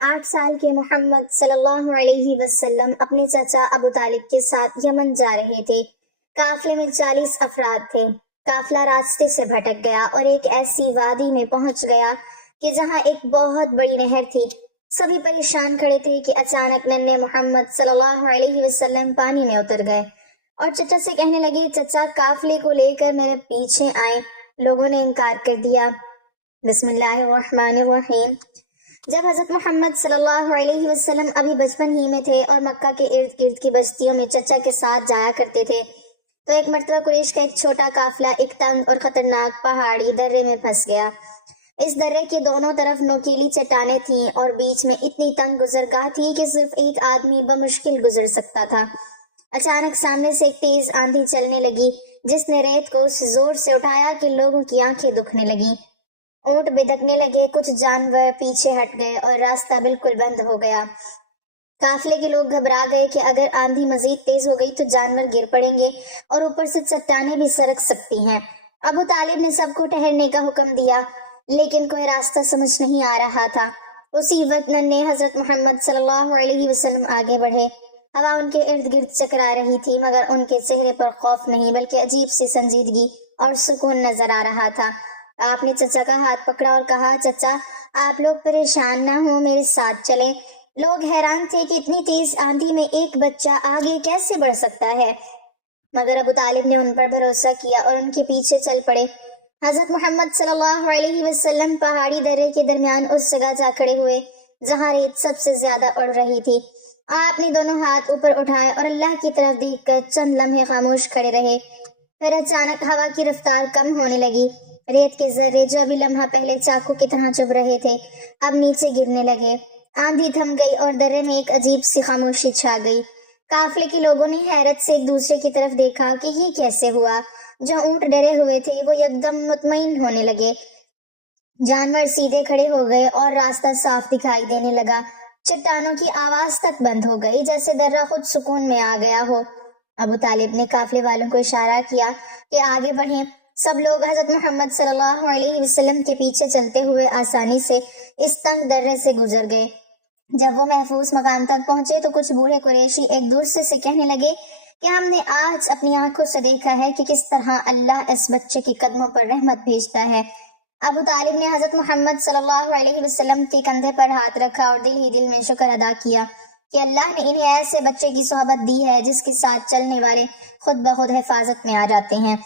8 سال کے محمد صلی اللہ علیہ وسلم اپنے چچا ابو طالب کے ساتھ یمن جا رہے تھے۔ قافلے میں 40 افراد تھے۔ قافلہ راستے سے بھٹک گیا اور ایک ایسی وادی میں پہنچ گیا کہ جہاں ایک بہت بڑی نہر تھی۔ سبھی پریشان کھڑے تھے کہ اچانک ننھے محمد صلی اللہ علیہ وسلم پانی میں اتر گئے اور چچا سے کہنے لگے، چچا قافلے کو لے کر میرے پیچھے آئیں۔ لوگوں نے انکار کر دیا۔ بسم اللہ الرحمن الرحیم۔ جب حضرت محمد صلی اللہ علیہ وسلم ابھی بچپن ہی میں تھے اور مکہ کے ارد گرد کی بستیوں میں چچا کے ساتھ جایا کرتے تھے، تو ایک مرتبہ قریش کا ایک چھوٹا قافلہ ایک تنگ اور خطرناک پہاڑی درے میں پھنس گیا۔ اس درے کے دونوں طرف نوکیلی چٹانیں تھیں اور بیچ میں اتنی تنگ گزرگاہ تھی کہ صرف ایک آدمی بمشکل گزر سکتا تھا۔ اچانک سامنے سے ایک تیز آندھی چلنے لگی جس نے ریت کو اس زور سے اٹھایا کہ لوگوں کی آنکھیں دکھنے لگیں۔ اونٹ بدکنے لگے، کچھ جانور پیچھے ہٹ گئے اور راستہ بالکل بند ہو گیا۔ قافلے کے لوگ گھبرا گئے کہ اگر آندھی مزید تیز ہو گئی تو جانور گر پڑیں گے اور اوپر سے چٹانیں بھی سرک سکتی ہیں۔ ابو طالب نے سب کو ٹھہرنے کا حکم دیا، لیکن کوئی راستہ سمجھ نہیں آ رہا تھا۔ اسی وقت ننھے حضرت محمد صلی اللہ علیہ وسلم آگے بڑھے۔ ہوا ان کے ارد گرد چکرا رہی تھی، مگر ان کے چہرے پر خوف نہیں بلکہ عجیب سی سنجیدگی اور سکون نظر آ رہا تھا۔ آپ نے چچا کا ہاتھ پکڑا اور کہا، چچا آپ لوگ پریشان نہ ہوں، میرے ساتھ چلیں۔ لوگ حیران تھے کہ اتنی تیز آندھی میں ایک بچہ آگے کیسے بڑھ سکتا ہے، مگر ابو طالب نے ان پر بھروسہ کیا اور ان کے پیچھے چل پڑے۔ حضرت محمد صلی اللہ علیہ وسلم پہاڑی درے کے درمیان اس جگہ جا کھڑے ہوئے جہاں ریت سب سے زیادہ اڑ رہی تھی۔ آپ نے دونوں ہاتھ اوپر اٹھائے اور اللہ کی طرف دیکھ کر چند لمحے خاموش کھڑے رہے۔ پھر اچانک ہوا کی رفتار کم ہونے لگی۔ ریت کے ذرے جو ابھی لمحہ پہلے چاقو کی طرح چبھ رہے تھے اب نیچے گرنے لگے۔ آندھی تھم گئی اور درے میں ایک عجیب سی خاموشی چھا گئی۔ قافلے کے لوگوں نے حیرت سے ایک دوسرے کی طرف دیکھا کہ یہ کیسے ہوا۔ جو اونٹ ڈرے ہوئے تھے وہ یکدم مطمئن ہونے لگے، جانور سیدھے کھڑے ہو گئے اور راستہ صاف دکھائی دینے لگا۔ چٹانوں کی آواز تک بند ہو گئی، جیسے درہ خود سکون میں آ گیا ہو۔ ابو طالب نے قافلے والوں کو اشارہ کیا کہ آگے بڑھیں۔ سب لوگ حضرت محمد صلی اللہ علیہ وسلم کے پیچھے چلتے ہوئے آسانی سے اس تنگ درے سے گزر گئے۔ جب وہ محفوظ مقام تک پہنچے تو کچھ بوڑھے قریشی ایک دوسرے سے کہنے لگے کہ ہم نے آج اپنی آنکھوں سے دیکھا ہے کہ کس طرح اللہ اس بچے کے قدموں پر رحمت بھیجتا ہے۔ ابو طالب نے حضرت محمد صلی اللہ علیہ وسلم کے کندھے پر ہاتھ رکھا اور دل ہی دل میں شکر ادا کیا کہ اللہ نے انہیں ایسے بچے کی صحبت دی ہے جس کے ساتھ چلنے والے خود بخود حفاظت میں آ جاتے ہیں۔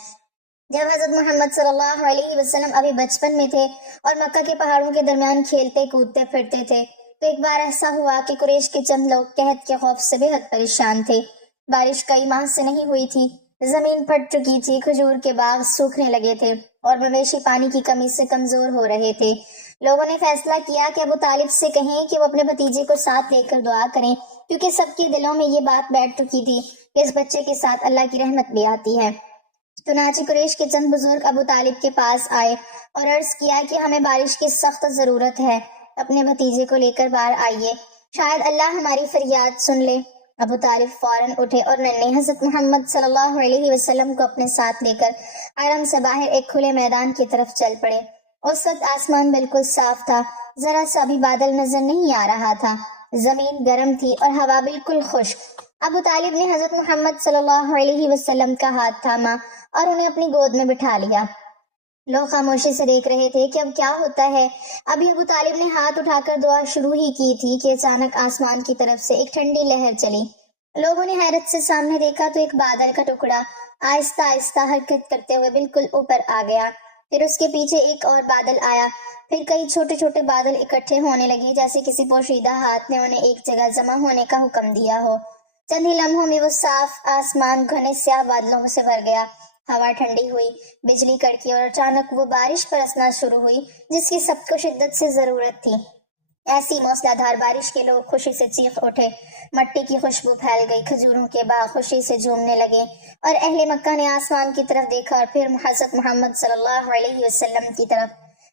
جب حضرت محمد صلی اللہ علیہ وسلم ابھی بچپن میں تھے اور مکہ کے پہاڑوں کے درمیان کھیلتے کودتے پھرتے تھے تو ایک بار ایسا ہوا کہ قریش کے چند لوگ قحط کے خوف سے بے حد پریشان تھے۔ بارش کئی ماہ سے نہیں ہوئی تھی، زمین پھٹ چکی تھی، کھجور کے باغ سوکھنے لگے تھے اور مویشی پانی کی کمی سے کمزور ہو رہے تھے۔ لوگوں نے فیصلہ کیا کہ ابو طالب سے کہیں کہ وہ اپنے بھتیجے کو ساتھ لے کر دعا کریں، کیونکہ سب کے دلوں میں یہ بات بیٹھ چکی تھی کہ اس بچے کے ساتھ اللہ کی رحمت بھی آتی ہے۔ چنانچہ قریش کے چند بزرگ ابو طالب کے پاس آئے اور عرض کیا کہ ہمیں بارش کی سخت ضرورت ہے، اپنے بھتیجے کو لے کر باہر آئیے، شاید اللہ ہماری فریاد سن لے۔ ابو طالب فوراً اٹھے اور ننھے حضرت محمد صلی اللہ علیہ وسلم کو اپنے ساتھ لے کر حرم سے باہر ایک کھلے میدان کی طرف چل پڑے۔ اس وقت آسمان بالکل صاف تھا، ذرا سا بھی بادل نظر نہیں آ رہا تھا، زمین گرم تھی اور ہوا بالکل خشک۔ ابو طالب نے حضرت محمد صلی اللہ علیہ وسلم کا ہاتھ تھاما اور انہیں اپنی گود میں بٹھا لیا۔ لوگ خاموشی سے دیکھ رہے تھے کہ اب کیا ہوتا ہے۔ ابھی ابو طالب نے ہاتھ اٹھا کر دعا شروع ہی کی تھی کہ اچانک آسمان کی طرف سے ایک ٹھنڈی لہر چلی۔ لوگوں نے حیرت سے سامنے دیکھا تو ایک بادل کا ٹکڑا آہستہ آہستہ حرکت کرتے ہوئے بالکل اوپر آ گیا۔ پھر اس کے پیچھے ایک اور بادل آیا، پھر کئی چھوٹے چھوٹے بادل اکٹھے ہونے لگے جیسے کسی پوشیدہ ہاتھ نے انہیں ایک جگہ جمع ہونے کا حکم دیا ہو۔ چند ہی لمحوں میں وہ صاف آسمان گھنے سیاہ بادلوں سے بھر گیا، ہوا ٹھنڈی ہوئی، بجلی کڑکی اور اچانک وہ بارش برسنا شروع ہوئی جس کی سب کو شدت سے ضرورت تھی۔ ایسی موسلا دھار بارش کے لوگ خوشی سے چیخ اٹھے، مٹی کی خوشبو پھیل گئی، کھجوروں کے باغ خوشی سے جھومنے لگے اور اہل مکہ نے آسمان کی طرف دیکھا اور پھر حضرت محمد صلی اللہ علیہ وسلم کی طرف،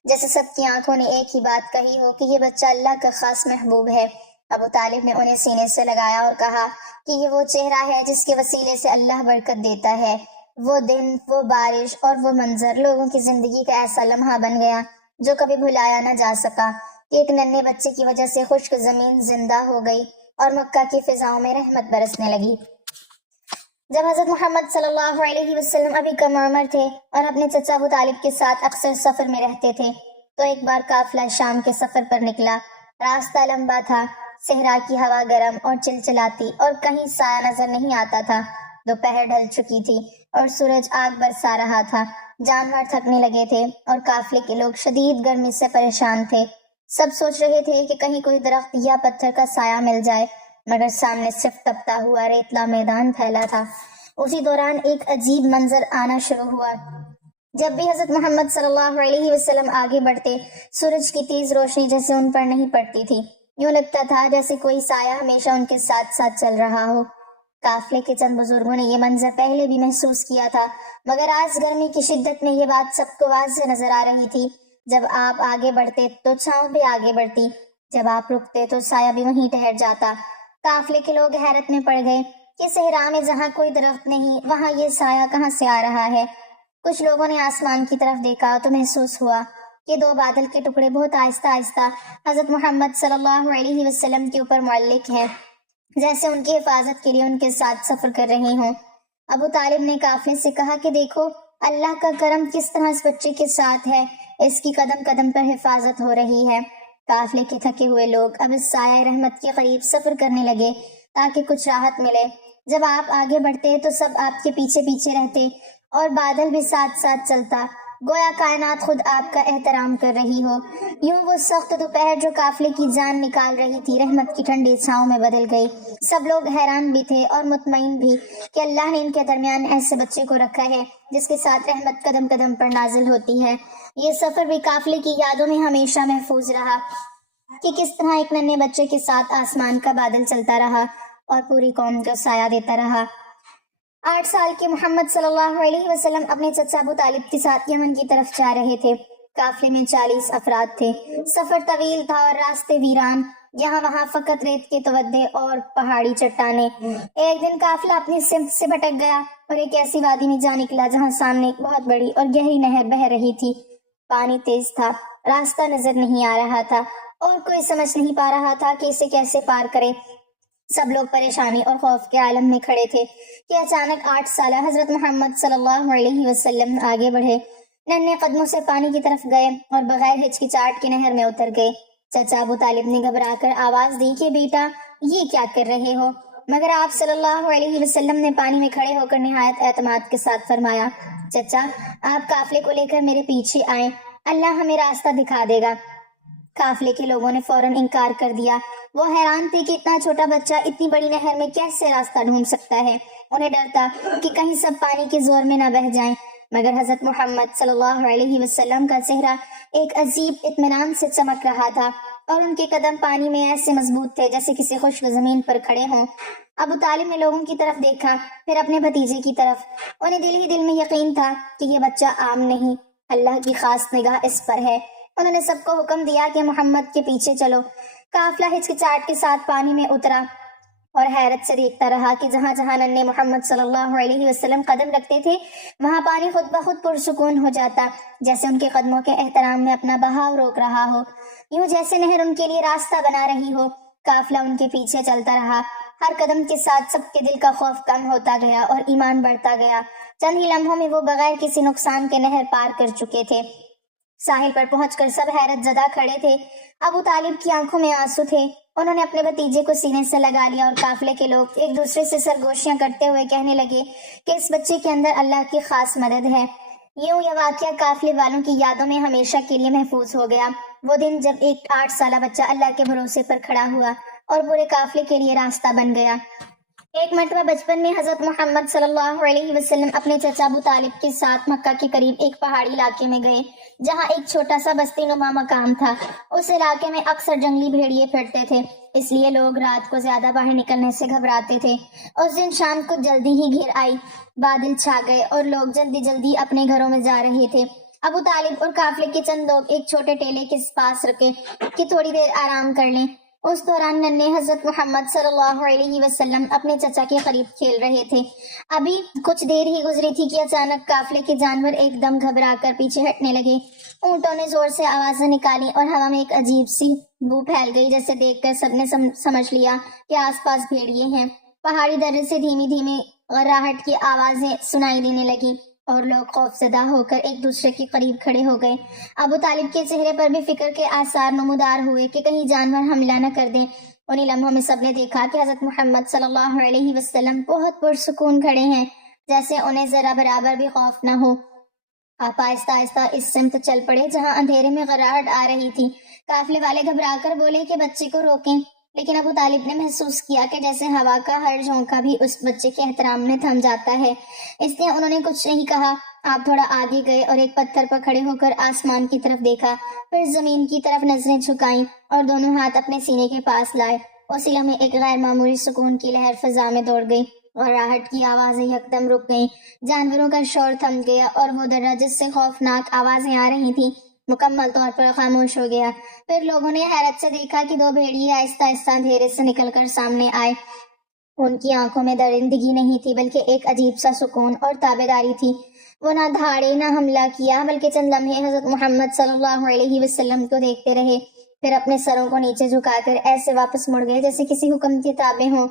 جیسے سب کی آنکھوں نے ایک ہی بات کہی ہو کہ یہ بچہ اللہ کا خاص محبوب ہے۔ ابو طالب نے انہیں سینے سے لگایا اور کہا کہ یہ وہ چہرہ ہے جس کے وسیلے سے اللہ برکت دیتا ہے۔ وہ دن، وہ بارش اور وہ منظر لوگوں کی زندگی کا ایسا لمحہ بن گیا جو کبھی بھلایا نہ جا سکا۔ کہ ایک ننھے بچے کی وجہ سے خشک زمین زندہ ہو گئی اور مکہ کی فضاؤں میں رحمت برسنے لگی۔ جب حضرت محمد صلی اللہ علیہ وسلم ابھی کم عمر تھے اور اپنے چچا ابو طالب کے ساتھ اکثر سفر میں رہتے تھے تو ایک بار قافلہ شام کے سفر پر نکلا۔ راستہ لمبا تھا، صحرا کی ہوا گرم اور چلچلاتی اور کہیں سایہ نظر نہیں آتا تھا۔ دوپہر ڈھل چکی تھی اور سورج آگ برسا رہا تھا۔ جانور تھکنے لگے تھے اور قافلے کے لوگ شدید گرمی سے پریشان تھے۔ سب سوچ رہے تھے کہ کہیں کوئی درخت یا پتھر کا سایہ مل جائے، مگر سامنے صرف تپتا ہوا ریتلا میدان پھیلا تھا۔ اسی دوران ایک عجیب منظر آنا شروع ہوا۔ جب بھی حضرت محمد صلی اللہ علیہ وسلم آگے بڑھتے، سورج کی تیز روشنی جیسے ان پر نہیں پڑتی تھی، یوں لگتا تھا جیسے کوئی سایہ ہمیشہ ان کے ساتھ ساتھ چل رہا ہو۔ قافلے کے چند بزرگوں نے یہ منظر پہلے بھی محسوس کیا تھا، مگر آج گرمی کی شدت میں یہ بات سب کو واضح نظر آ رہی تھی۔ جب آپ آگے بڑھتے تو چھاؤں بھی آگے بڑھتی، جب آپ رکتے تو سایہ بھی وہیں ٹھہر جاتا۔ قافلے کے لوگ حیرت میں پڑ گئے کہ صحرا میں جہاں کوئی درخت نہیں، وہاں یہ سایہ کہاں سے آ رہا ہے۔ کچھ لوگوں نے آسمان کی طرف دیکھا تو محسوس ہوا کہ دو بادل کے ٹکڑے بہت آہستہ آہستہ حضرت محمد صلی اللہ علیہ وسلم کے اوپر معلق ہیں، جیسے ان کی حفاظت کے لیے ان کے ساتھ سفر کر رہے ہوں۔ ابو طالب نے قافلے سے کہا کہ دیکھو اللہ کا کرم کس طرح اس بچے کے ساتھ ہے، اس کی قدم قدم پر حفاظت ہو رہی ہے۔ قافلے کے تھکے ہوئے لوگ اب اس سایہ رحمت کے قریب سفر کرنے لگے تاکہ کچھ راحت ملے۔ جب آپ آگے بڑھتے تو سب آپ کے پیچھے پیچھے رہتے اور بادل بھی ساتھ ساتھ چلتا، گویا کائنات خود آپ کا احترام کر رہی ہو۔ یوں وہ سخت دوپہر جو قافلے کی جان نکال رہی تھی رحمت کی ٹھنڈی چھاؤں میں بدل گئی۔ سب لوگ حیران بھی تھے اور مطمئن بھی کہ اللہ نے ان کے درمیان ایسے بچے کو رکھا ہے جس کے ساتھ رحمت قدم قدم پر نازل ہوتی ہے۔ یہ سفر بھی قافلے کی یادوں میں ہمیشہ محفوظ رہا کہ کس طرح ایک ننھے بچے کے ساتھ آسمان کا بادل چلتا رہا اور پوری قوم کو سایہ دیتا رہا۔ 8 سال کے محمد صلی اللہ علیہ وسلم اپنے چچا ابو طالب کے ساتھ یمن کی طرف جا رہے تھے۔ قافلے میں 40 افراد تھے۔ سفر طویل تھا اور راستے ویران، یہاں وہاں فقط ریت کے تودے اور پہاڑی چٹانیں۔ ایک دن قافلہ اپنی سمت سے بھٹک گیا اور ایک ایسی وادی میں جا نکلا جہاں سامنے ایک بہت بڑی اور گہری نہر بہہ رہی تھی۔ پانی تیز تھا، راستہ نظر نہیں آ رہا تھا اور کوئی سمجھ نہیں پا رہا تھا کہ اسے کیسے پار کرے۔ سب لوگ پریشانی اور خوف کے عالم میں کھڑے تھے کہ اچانک 8 سالہ حضرت محمد صلی اللہ علیہ وسلم آگے بڑھے، ننھے قدموں سے پانی کی طرف گئے اور بغیر ہچکچاہٹ کے نہر میں اتر گئے۔ چچا ابو طالب نے گھبرا کر آواز دی کہ بیٹا یہ کیا کر رہے ہو، مگر آپ صلی اللہ علیہ وسلم نے پانی میں کھڑے ہو کر نہایت اعتماد کے ساتھ فرمایا، چچا آپ قافلے کو لے کر میرے پیچھے آئیں، اللہ ہمیں راستہ دکھا دے گا۔ قافلے کے لوگوں نے فوراً انکار کر دیا۔ وہ حیران تھے کہ اتنا چھوٹا بچہ اتنی بڑی نہر میں کیسے راستہ ڈھونڈ سکتا ہے۔ انہیں ڈر تھا کہ کہیں سب پانی کے زور میں نہ بہہ جائیں، مگر حضرت محمد صلی اللہ علیہ وسلم کا چہرہ ایک عجیب اطمینان سے چمک رہا تھا اور ان کے قدم پانی میں ایسے مضبوط تھے جیسے کسی خشک زمین پر کھڑے ہوں۔ ابو طالب نے لوگوں کی طرف دیکھا، پھر اپنے بھتیجے کی طرف۔ انہیں دل ہی دل میں یقین تھا کہ یہ بچہ عام نہیں، اللہ کی خاص نگاہ اس پر ہے۔ انہوں نے سب کو حکم دیا کہ محمد کے پیچھے چلو۔ قافلہ ہچکچاہٹ کے ساتھ پانی میں اترا اور حیرت سے دیکھتا رہا کہ جہاں جہاں ننھے محمد صلی اللہ علیہ وسلم قدم رکھتے تھے وہاں پانی خود بخود پرسکون ہو جاتا، جیسے ان کے قدموں کے احترام میں اپنا بہاؤ روک رہا ہو، یوں جیسے نہر ان کے لیے راستہ بنا رہی ہو۔ قافلہ ان کے پیچھے چلتا رہا، ہر قدم کے ساتھ سب کے دل کا خوف کم ہوتا گیا اور ایمان بڑھتا گیا۔ چند ہی لمحوں میں وہ بغیر کسی نقصان کے نہر پار کر چکے تھے۔ ساحل پر پہنچ کر سب حیرت زدہ کھڑے تھے۔ ابو طالب کی آنکھوں میں آنسو تھے۔ انہوں نے اپنے بھتیجے کو سینے سے لگا لیا اور قافلے کے لوگ ایک دوسرے سے سرگوشیاں کرتے ہوئے کہنے لگے کہ اس بچے کے اندر اللہ کی خاص مدد ہے۔ یوں یہ واقعہ قافلے والوں کی یادوں میں ہمیشہ کے لیے محفوظ ہو گیا، وہ دن جب ایک 8 سالہ بچہ اللہ کے بھروسے پر کھڑا ہوا اور پورے قافلے کے لیے راستہ بن گیا۔ ایک مرتبہ بچپن میں حضرت محمد صلی اللہ علیہ وسلم اپنے چچا ابو طالب کے ساتھ مکہ کے قریب ایک پہاڑی علاقے میں گئے جہاں ایک چھوٹا سا بستی نما مقام تھا۔ اس علاقے میں اکثر جنگلی بھیڑیے پھرتے تھے، اس لیے لوگ رات کو زیادہ باہر نکلنے سے گھبراتے تھے۔ اس دن شام کو جلدی ہی گھر آئی، بادل چھا گئے اور لوگ جلدی جلدی اپنے گھروں میں جا رہے تھے۔ ابو طالب اور قافلے کے چند لوگ ایک چھوٹے ٹیلے کے پاس رکے کہ تھوڑی دیر آرام کر لیں۔ اس دوران ننھے حضرت محمد صلی اللہ علیہ وسلم اپنے چچا کے قریب کھیل رہے تھے۔ ابھی کچھ دیر ہی گزری تھی کہ اچانک قافلے کے جانور ایک دم گھبرا کر پیچھے ہٹنے لگے۔ اونٹوں نے زور سے آوازیں نکالی اور ہوا میں ایک عجیب سی بو پھیل گئی، جیسے دیکھ کر سب نے سمجھ لیا کہ آس پاس بھیڑیے ہیں۔ پہاڑی درے سے دھیمی دھیمی غراہٹ کی آوازیں سنائی دینے لگی اور لوگ خوف زدہ ہو کر ایک دوسرے کے قریب کھڑے ہو گئے۔ ابو طالب کے چہرے پر بھی فکر کے آثار نمودار ہوئے کہ کہیں جانور حملہ نہ کر دیں۔ انہی لمحوں میں سب نے دیکھا کہ حضرت محمد صلی اللہ علیہ وسلم بہت پرسکون کھڑے ہیں، جیسے انہیں ذرا برابر بھی خوف نہ ہو۔ آپ آہستہ آہستہ اس سمت چل پڑے جہاں اندھیرے میں غراہٹ آ رہی تھی۔ قافلے والے گھبرا کر بولے کہ بچے کو روکیں، لیکن ابو طالب نے محسوس کیا کہ جیسے ہوا کا ہر جھونکا بھی اس بچے کے احترام میں تھم جاتا ہے، اس لیے انہوں نے کچھ نہیں کہا۔ آپ تھوڑا آگے گئے اور ایک پتھر پر کھڑے ہو کر آسمان کی طرف دیکھا، پھر زمین کی طرف نظریں جھکائیں اور دونوں ہاتھ اپنے سینے کے پاس لائے۔ اسی لمحے ایک غیر معمولی سکون کی لہر فضا میں دوڑ گئی، غراہٹ کی آوازیں یکدم رک گئیں، جانوروں کا شور تھم گیا اور وہ درہ جس سے خوفناک آوازیں آ رہی تھیں مکمل طور پر خاموش ہو گیا۔ پھر لوگوں نے حیرت سے دیکھا کہ دو بھیڑیے آہستہ آہستہ اندھیرے سے نکل کر سامنے آئے۔ ان کی آنکھوں میں درندگی نہیں تھی، بلکہ ایک عجیب سا سکون اور تابعداری تھی۔ وہ نہ دھاڑے نہ حملہ کیا، بلکہ چند لمحے حضرت محمد صلی اللہ علیہ وسلم کو دیکھتے رہے، پھر اپنے سروں کو نیچے جھکا کر ایسے واپس مڑ گئے جیسے کسی حکم کے تابع ہوں۔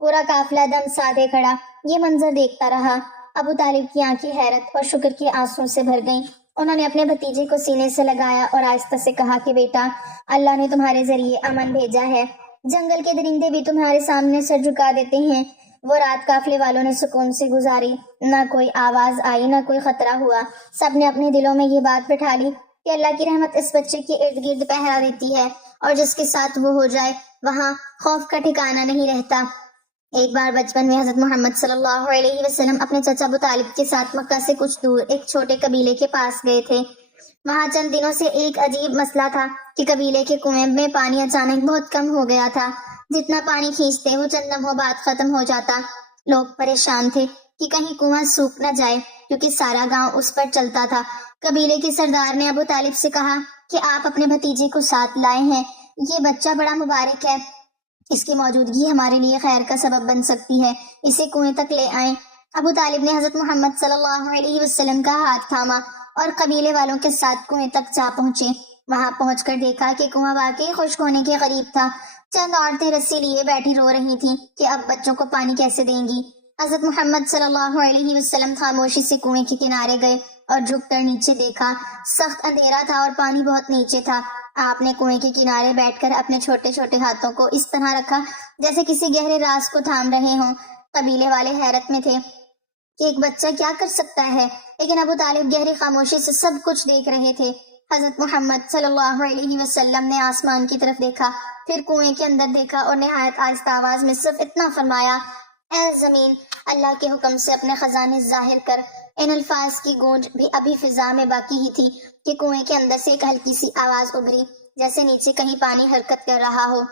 پورا قافلہ دم سادے کھڑا یہ منظر دیکھتا رہا۔ ابو طالب کی آنکھیں حیرت اور شکر کے آنسوں سے بھر گئیں۔ انہوں نے اپنے بھتیجے کو سینے سے لگایا اور آہستہ سے کہا کہ بیٹا، اللہ نے تمہارے ذریعے امن بھیجا ہے، جنگل کے درندے بھی تمہارے سامنے سر جھکا دیتے ہیں۔ وہ رات قافلے والوں نے سکون سے گزاری، نہ کوئی آواز آئی نہ کوئی خطرہ ہوا۔ سب نے اپنے دلوں میں یہ بات بٹھا لی کہ اللہ کی رحمت اس بچے کے ارد گرد پہرا دیتی ہے، اور جس کے ساتھ وہ ہو جائے وہاں خوف کا ٹھکانہ نہیں رہتا۔ ایک بار بچپن میں حضرت محمد صلی اللہ علیہ وسلم اپنے چچا ابو طالب کے ساتھ مکہ سے کچھ دور ایک چھوٹے قبیلے کے پاس گئے تھے۔ وہاں چند دنوں سے ایک عجیب مسئلہ تھا کہ قبیلے کے کنویں میں پانی اچانک بہت کم ہو گیا تھا۔ جتنا پانی کھینچتے وہ چند لمحوں بعد ختم ہو جاتا۔ لوگ پریشان تھے کہ کہیں کنواں سوکھ نہ جائے، کیونکہ سارا گاؤں اس پر چلتا تھا۔ قبیلے کے سردار نے ابو طالب سے کہا کہ آپ اپنے بھتیجے کو ساتھ لائے ہیں، یہ بچہ بڑا مبارک ہے، اس کی موجودگی ہمارے لیے خیر کا سبب بن سکتی ہے، اسے کنویں تک لے آئیں۔ ابو طالب نے حضرت محمد صلی اللہ علیہ وسلم کا ہاتھ تھاما اور قبیلے والوں کے ساتھ کنویں تک جا پہنچے۔ وہاں پہنچ کر دیکھا کہ کنواں واقعی خشک ہونے کے قریب تھا۔ چند عورتیں رسی لیے بیٹھی رو رہی تھیں کہ اب بچوں کو پانی کیسے دیں گی۔ حضرت محمد صلی اللہ علیہ وسلم خاموشی سے کنویں کے کنارے گئے اور جھک کر نیچے دیکھا۔ سخت اندھیرا تھا اور پانی بہت نیچے تھا۔ آپ نے کنویں کے کنارے بیٹھ کر اپنے چھوٹے چھوٹے ہاتھوں کو اس طرح رکھا جیسے کسی گہرے راز کو تھام رہے ہوں۔ قبیلے والے حیرت میں تھے کہ ایک بچہ کیا کر سکتا ہے، لیکن ابو طالب گہری خاموشی سے سب کچھ دیکھ رہے تھے۔ حضرت محمد صلی اللہ علیہ وسلم نے آسمان کی طرف دیکھا، پھر کنویں کے اندر دیکھا اور نہایت آہستہ آواز میں صرف اتنا فرمایا، اے زمین، اللہ کے حکم سے اپنے خزانے ظاہر کر۔ ان الفاظ کی گونج بھی ابھی فضا میں باقی ہی تھی کہ کنویں کے اندر سے ایک ہلکی سی آواز ابھری، جیسے نیچے کہیں پانی حرکت کر رہا ہو۔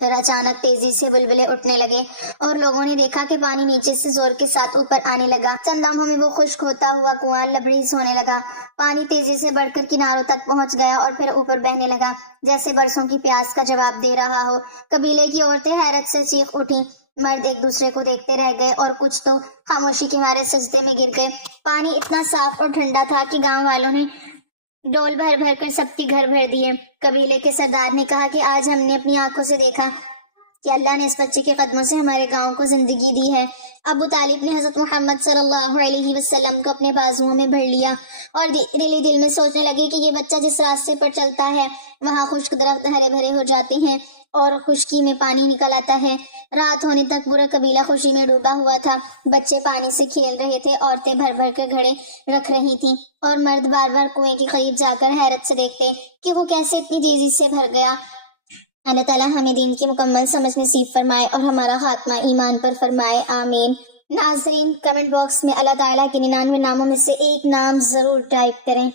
پھر اچانک تیزی سے بلبلے اٹھنے لگے اور لوگوں نے دیکھا کہ پانی نیچے سے زور کے ساتھ اوپر آنے لگا۔ چند لمحوں میں وہ خشک ہوتا ہوا کنواں لبریز ہونے لگا۔ پانی تیزی سے بڑھ کر کناروں تک پہنچ گیا اور پھر اوپر بہنے لگا، جیسے برسوں کی پیاس کا جواب دے رہا ہو۔ قبیلے کی عورتیں حیرت سے چیخ اٹھیں، مرد ایک دوسرے کو دیکھتے رہ گئے اور کچھ تو خاموشی کے مارے سجدے میں گر گئے۔ پانی اتنا صاف اور ٹھنڈا تھا کہ گاؤں والوں نے ڈول بھر بھر کر سب کے گھر بھر دیے۔ قبیلے کے سردار نے کہا کہ آج ہم نے اپنی آنکھوں سے دیکھا کہ اللہ نے اس بچے کے قدموں سے ہمارے گاؤں کو زندگی دی ہے۔ ابو طالب نے حضرت محمد صلی اللہ علیہ وسلم کو اپنے بازوؤں میں بھر لیا اور دل میں سوچنے لگے کہ یہ بچہ جس راستے پر چلتا ہے وہاں خشک درخت ہرے بھرے ہو جاتے ہیں اور خشکی میں پانی نکل آتا ہے۔ رات ہونے تک پورا قبیلہ خوشی میں ڈوبا ہوا تھا۔ بچے پانی سے کھیل رہے تھے، عورتیں بھر بھر کر گھڑے رکھ رہی تھیں اور مرد بار بار کنویں کے قریب جا کر حیرت سے دیکھتے کہ وہ کیسے اتنی تیزی سے بھر گیا۔ اللہ تعالیٰ ہمیں دین کی مکمل سمجھ نصیب فرمائے اور ہمارا خاتمہ ایمان پر فرمائے، آمین۔ ناظرین، کمنٹ باکس میں اللہ تعالیٰ کے 99 ناموں میں سے ایک نام ضرور ٹائپ کریں۔